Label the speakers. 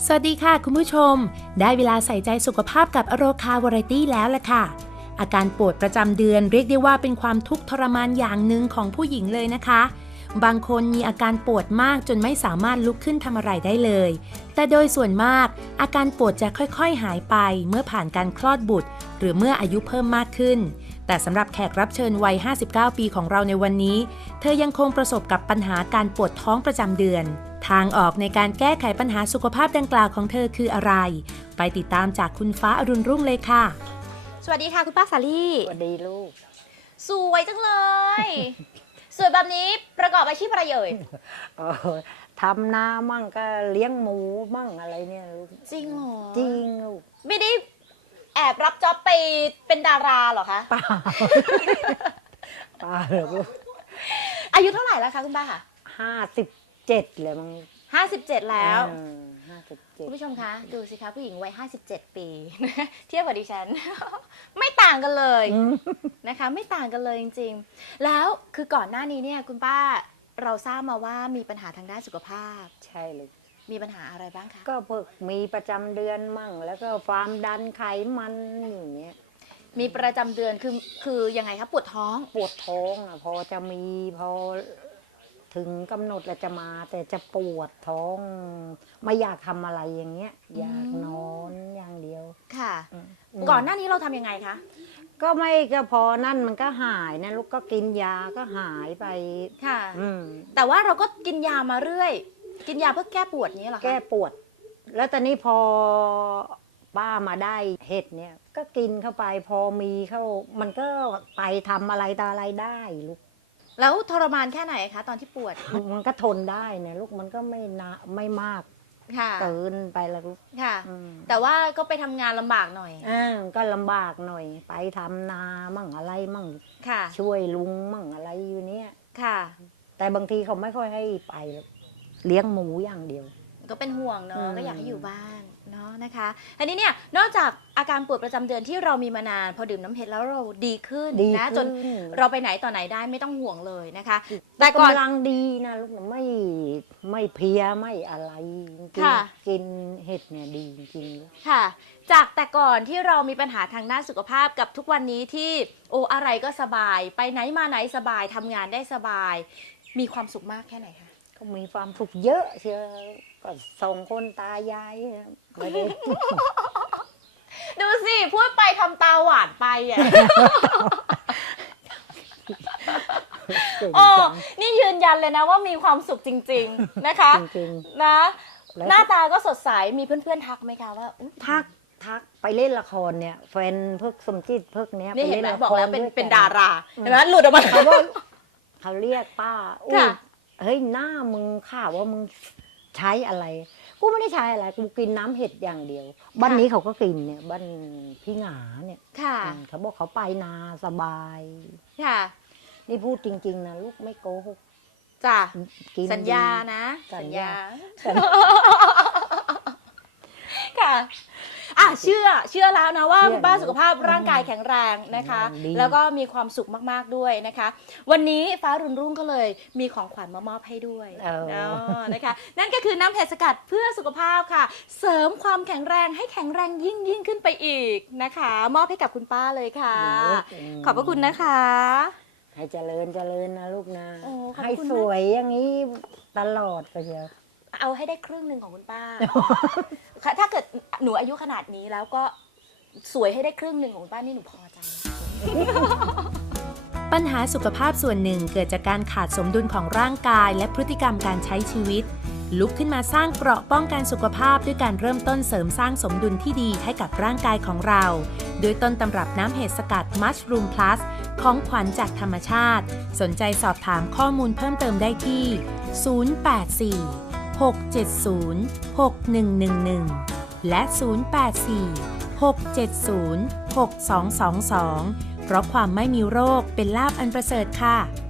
Speaker 1: สวัสดีค่ะคุณผู้ชมได้เวลาใส่ใจสุขภาพกับอโรคาวาไรตี้แล้วล่ะค่ะอาการปวดประจำเดือนเรียกได้ว่าเป็นความทุกข์ทรมานอย่างหนึ่งของผู้หญิงเลยนะคะบางคนมีอาการปวดมากจนไม่สามารถลุกขึ้นทำอะไรได้เลยแต่โดยส่วนมากอาการปวดจะค่อยๆหายไปเมื่อผ่านการคลอดบุตรหรือเมื่ออายุเพิ่มมากขึ้นแต่สำหรับแขกรับเชิญวัย59ปีของเราในวันนี้เธอยังคงประสบกับปัญหาการปวดท้องประจำเดือนทางออกในการแก้ไขปัญหาสุขภาพดังกล่าวของเธอคืออะไรไปติดตามจากคุณฟ้าอรุณรุ่งเลยค่ะ
Speaker 2: สวัสดีค่ะคุณป้าสาลี่
Speaker 3: สวัสดีลูก
Speaker 2: สวยจังเลย สวยแบบนี้ประกอบอาชีพอะไรเอ่ย
Speaker 3: ทำนามั่งก็เลี้ยงหมูมั่งอะไรเนี่ยลูก
Speaker 2: จริงเหรอ
Speaker 3: จริงลูก
Speaker 2: ไม่ได้แอบรับจ็อบไปเป็นดาราเหรอคะ
Speaker 3: เปล่าเหรอลูก
Speaker 2: อายุเท่าไหร่แล้วคะคุณป้าค่ะ
Speaker 3: 57เลยมั้ง
Speaker 2: 57แล้ว
Speaker 3: 57
Speaker 2: คุณผู้ชมคะดูสิคะผู้หญิงวัย57ปีเทียบกับดิฉัน ไม่ต่างกันเลยนะคะไม่ต่างกันเลยจริงๆแล้วคือก่อนหน้านี้เนี่ยคุณป้าเราทราบมาว่ามีปัญหาทางด้านสุขภาพ
Speaker 3: ใช่เลย
Speaker 2: มีปัญหาอะไรบ้างคะ
Speaker 3: ก็พวกมีประจำเดือนมั่งแล้วก็ความดันไขมันอย่างเงี้ย
Speaker 2: มีประจำเดือนคือยังไงคะปวดท้อง
Speaker 3: อ่ะพอจะมีพอถึงกำหนดแล้วจะมาแต่จะปวดท้องไม่อยากทำอะไรอย่างเงี้ยอยากนอนอย่างเดียว
Speaker 2: ค่ะก่อนหน้านี้เราทำยังไงคะ
Speaker 3: ก็ไม่ก็พอนั่นมันก็หายนะลูกก็กินยาก็หายไป
Speaker 2: ค่ะแต่ว่าเราก็กินยามาเรื่อยกินยาเพื่อแก้ปวดนี้เหรอคะ
Speaker 3: แก้ปวดแล้วตอนนี้พอป้ามาได้เห็ดเนี่ยก็กินเข้าไปพอมีเข้ามันก็ไปทำอะไรตาอะไรได้ลูก
Speaker 2: แล้วทรมานแค่ไหนคะตอนที่ปวด
Speaker 3: มันก็ทนได้นะลูกมันก็ไม่มากเกินไปแล้วลูก
Speaker 2: ค่ะแต่ว่าก็ไปทำงานลำบากหน่อย
Speaker 3: ก็ลำบากหน่อยไปทำนามั่งอะไรมั่ง
Speaker 2: ค่ะ
Speaker 3: ช่วยลุงมั่งอะไรอยู่เนี่ย
Speaker 2: ค่ะ
Speaker 3: แต่บางทีเขาไม่ค่อยให้ไปเลี้ยงหมูอย่างเดียว
Speaker 2: ก็เป็นห่วงเนาะก็อยากให้อยู่บ้านเนาะนะคะอันนี้เนี่ยนอกจากอาการปวดประจำเดือนที่เรามีมานานพอดื่มน้ำเพชรแล้วเราดีขึ้นนะจนเราไปไหนต่อไหนได้ไม่ต้องห่วงเลยนะคะ
Speaker 3: แต่ก่อนกำลังดีนะลูกไม่เพลียไม่อะไรกินเห็ดเนี่ยดีจริง
Speaker 2: ๆค่ะจากแต่ก่อนที่เรามีปัญหาทางด้านสุขภาพกับทุกวันนี้ที่อะไรก็สบายไปไหนมาไหนสบายทำงานได้สบายมีความสุขมากแค่ไหนคะ
Speaker 3: ก็มีความสุขเยอะเชียวก็ส่งคนตายายไม่ได้
Speaker 2: ดูสิพูดไปทำตาหวานไปอ่ะนี่ยืนยันเลยนะว่ามีความสุขจริงๆนะคะนะหน้าตาก็สดใสมีเพื่อนๆทักไหมคะว่า
Speaker 3: ทักไปเล่นละครเนี่ยแฟนเพิกสมจิตเพิกเนี้ย
Speaker 2: นี่เห็นไหมบอกแล้วเป็นดาราเห็นไหมหลุดออกมา
Speaker 3: เขาเรียกป้าเฮ้ยหน้ามึงข่าวว่ามึงใช้อะไรกูไม่ได้ใช้อะไรกูกินน้ำเห็ดอย่างเดียวบ้านนี้เขาก็กินเนี่ยบ้านพี่หงาเนี่ยเขาบอกเขาไปนาสบาย
Speaker 2: ค่ะ
Speaker 3: นี่พูดจริงๆนะลูกไม่โกหก
Speaker 2: จ้ะสัญญานะสัญญาค่ะเชื่อแล้วนะว่าคุณป้าสุขภาพร่างกายแข็งแรงนะคะแล้วก็มีความสุขมากๆด้วยนะคะวันนี้ฟ้ารุ่นรุ่งก็เลยมีของขวัญมามอบให้ด้วยนะคะนั่นก็คือน้ำเพชรสกัดเพื่อสุขภาพค่ะเสริมความแข็งแรงให้แข็งแรงยิ่งขึ้นไปอีกนะคะมอบให้กับคุณป้าเลยค่ะขอบพระคุณนะคะ
Speaker 3: ให้เจริญนะลูกนะให้สวยอย่างนี้ตลอดไปเชียว
Speaker 2: เอาให้ได้ครึ่งหนึ่งของคุณป้า ถ้าเกิดหนูอายุขนาดนี้แล้วก็สวยให้ได้ครึ่งหนึ่งของคุณป้านี่หนูพอใจ
Speaker 1: ปัญหาสุขภาพส่วนหนึ่งเกิดจากการขาดสมดุลของร่างกายและพฤติกรรมการใช้ชีวิตลุกขึ้นมาสร้างเกราะป้องกันสุขภาพด้วยการเริ่มต้นเสริมสร้างสมดุลที่ดีให้กับร่างกายของเราโดยต้นตำรับน้ำเห็ดสกัด Mushroom Plus ของขวัญจากธรรมชาติสนใจสอบถามข้อมูลเพิ่มเติมได้ที่ 084-670-6111 และ 084-670-6222 เพราะความไม่มีโรคเป็นลาภอันประเสริฐค่ะ